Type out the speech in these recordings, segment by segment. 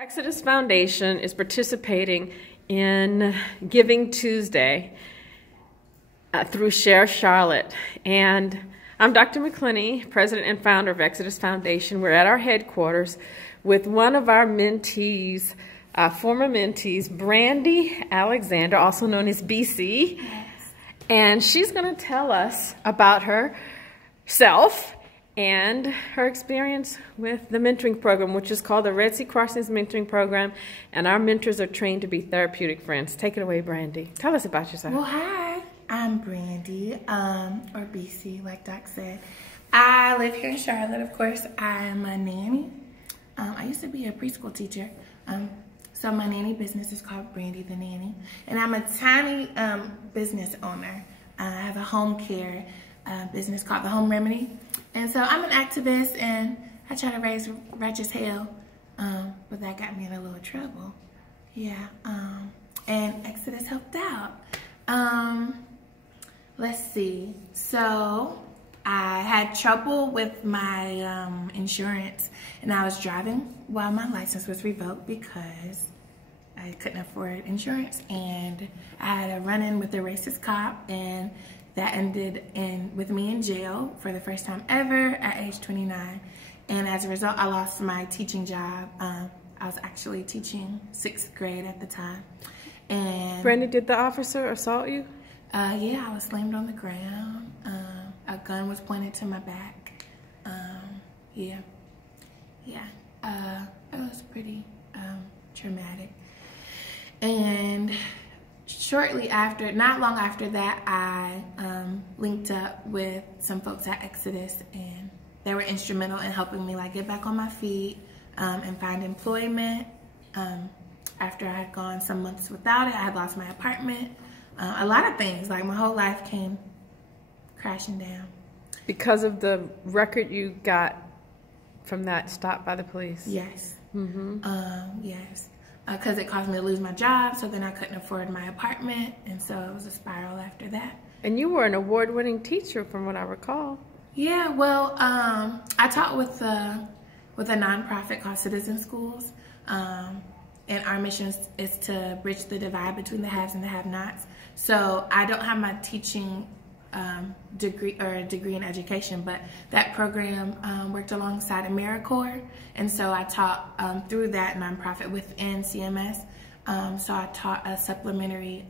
Exodus Foundation is participating in Giving Tuesday through ShareCharlotte. And I'm Dr. McClinney, president and founder of Exodus Foundation. We're at our headquarters with one of our mentees, former mentees, Brandy Alexander, also known as BC. Yes. And she's going to tell us about herself and her experience with the mentoring program, which is called the Red Sea Crossings Mentoring Program, and our mentors are trained to be therapeutic friends. Take it away, Brandy. Tell us about yourself. Well, hi, I'm Brandy, or BC, like Doc said. I live here in Charlotte, of course. I'm a nanny. I used to be a preschool teacher, so my nanny business is called Brandy the Nanny, and I'm a tiny business owner. I have a home care business called The Home Remedy. And so I'm an activist, and I try to raise righteous hell, but that got me in a little trouble. Yeah, and Exodus helped out. Let's see. So I had trouble with my insurance, and I was driving while my license was revoked because I couldn't afford insurance, and I had a run-in with a racist cop, and that ended with me in jail for the first time ever at age 29. And as a result, I lost my teaching job. I was actually teaching 6th grade at the time. And Brandy, did the officer assault you? Yeah, I was slammed on the ground. A gun was pointed to my back. Yeah. It was pretty traumatic. And shortly after, not long after that, I linked up with some folks at Exodus, and they were instrumental in helping me get back on my feet and find employment. After I had gone some months without it, I had lost my apartment. A lot of things, my whole life came crashing down. Because of the record you got from that stop by the police? Yes. Mm-hmm. Yes. Because it caused me to lose my job, so then I couldn't afford my apartment, and so it was a spiral after that. And you were an award-winning teacher, from what I recall. Yeah, well, I taught with a nonprofit called Citizen Schools, and our mission is to bridge the divide between the haves and the have-nots. So I don't have my teaching degree or a degree in education, but that program worked alongside AmeriCorps, and so I taught through that nonprofit within CMS. So I taught a supplementary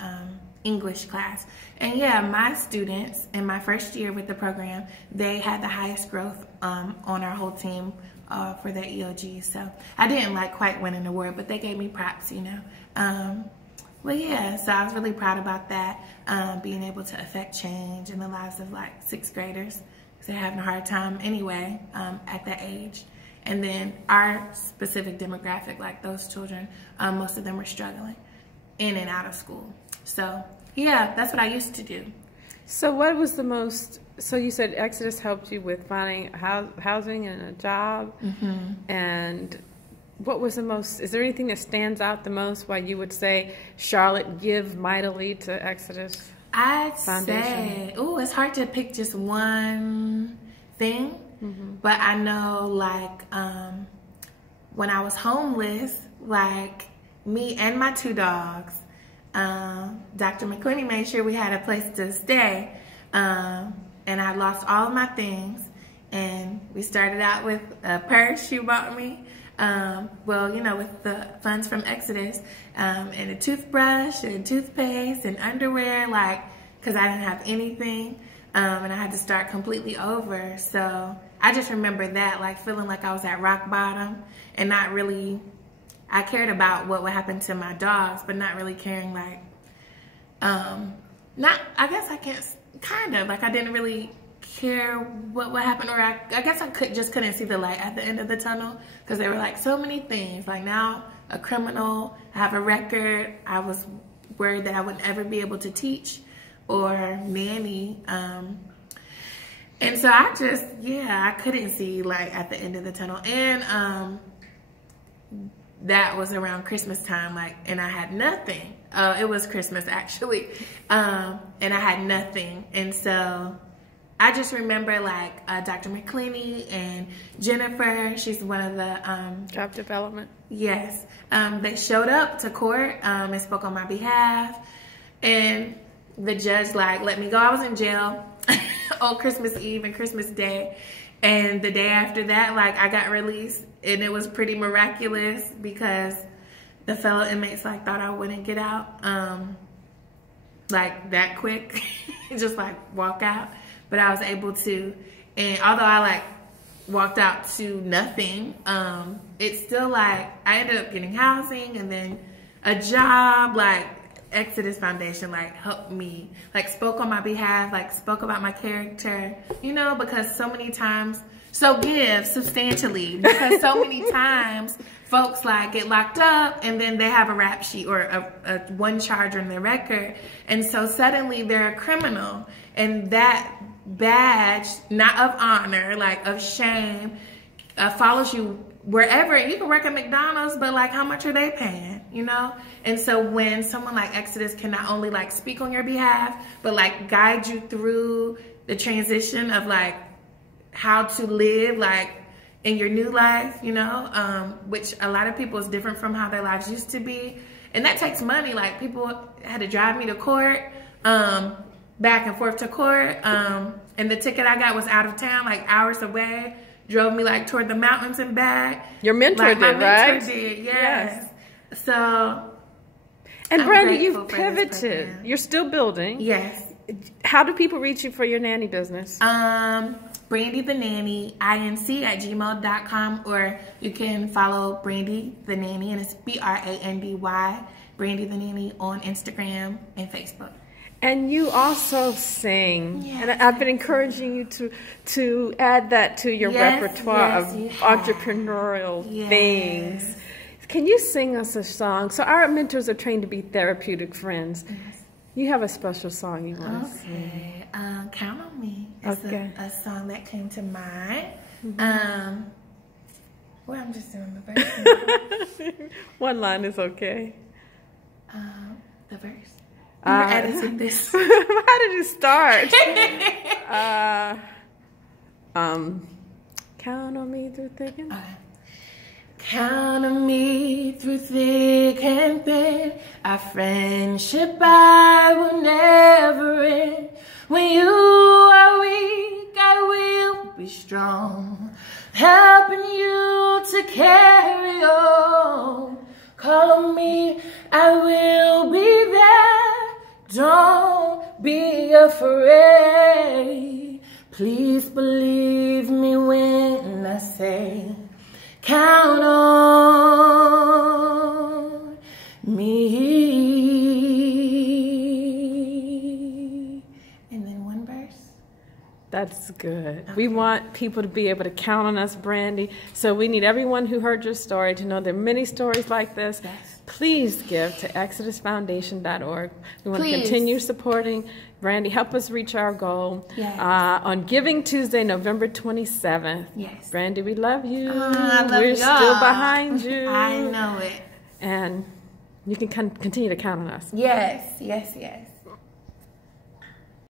English class, and yeah, my students in my first year with the program, they had the highest growth on our whole team for their EOG. So I didn't quite win an award, but they gave me props, you know. Well, yeah, so I was really proud about that, being able to affect change in the lives of 6th graders, because they're having a hard time anyway at that age. And then our specific demographic, those children, most of them were struggling in and out of school. So yeah, that's what I used to do. So what was the most, so you said Exodus helped you with finding housing and a job, and what was the most, is there anything that stands out the most why you would say Charlotte give mightily to Exodus I'd Foundation? say, it's hard to pick just one thing, but I know when I was homeless, me and my 2 dogs, Dr. McClinney made sure we had a place to stay, and I lost all of my things, and we started out with a purse she bought me. Well, you know, with the funds from Exodus, and a toothbrush and toothpaste and underwear, because I didn't have anything, and I had to start completely over. So I just remember that, feeling like I was at rock bottom, and not really, I cared about what would happen to my dogs, but not really caring, I guess I can't, kind of, I didn't really care what would happen, or I guess I just couldn't see the light at the end of the tunnel, because there were so many things. Now a criminal, I have a record, I was worried that I wouldn't ever be able to teach or nanny, and so I just, I couldn't see light at the end of the tunnel. And that was around Christmas time, and I had nothing. It was Christmas actually, and I had nothing, and so I just remember like Dr. McClenny and Jennifer. She's one of the job development. Yes, they showed up to court and spoke on my behalf, and the judge like let me go. I was in jail on Christmas Eve and Christmas Day, and the day after that, like I got released, and it was pretty miraculous because the fellow inmates like thought I wouldn't get out like that quick, just like walk out. But I was able to, and although I like walked out to nothing, it's still like I ended up getting housing and then a job. Like Exodus Foundation like helped me, like spoke on my behalf, like spoke about my character, you know, because so many times, so give substantially, because so many times folks like get locked up and then they have a rap sheet or a one charge on their record, and so suddenly they're a criminal, and that badge, not of honor, like of shame, follows you wherever. You can work at McDonald's, but like how much are they paying, you know? And so when someone like Exodus can not only like speak on your behalf, but like guide you through the transition of like how to live like in your new life, you know, which a lot of people is different from how their lives used to be. And that takes money. Like people had to drive me to court, back and forth to court, and the ticket I got was out of town, like hours away, drove me like toward the mountains and back. Your mentor like, did, my right? mentor did, yes. So, and I'm Brandy, you've grateful for this pivoted. program. You're still building. Yes. How do people reach you for your nanny business? Brandy the Nanny, inc@gmail.com, or you can follow Brandy the Nanny, and it's Brandy, Brandy the Nanny, on Instagram and Facebook. And you also sing, yes. and I've been encouraging you to add that to your repertoire of entrepreneurial things. Can you sing us a song? So our mentors are trained to be therapeutic friends. Yes. You have a special song you want to sing. Count on Me. It's a song that came to mind. Well, I'm just doing the verse. One line is okay. The verse. We're editing this. How did it start? Count on me through thick and thin. Count on me through thick and thin. Our friendship I will never end. When you are weak, I will be strong, helping you to carry on. Call on me, I will be there. Don't be afraid. Please believe me when I say, count on me. And then one verse. That's good. Okay. We want people to be able to count on us, Brandy. So we need everyone who heard your story to know there are many stories like this. Yes. Please give to exodusfoundation.org. We want to continue supporting Brandy. Help us reach our goal. Yes. On Giving Tuesday, November 27th. Yes. Brandy, we love you. I love We're still behind you. I know it. And you can continue to count on us. Yes, yes, yes.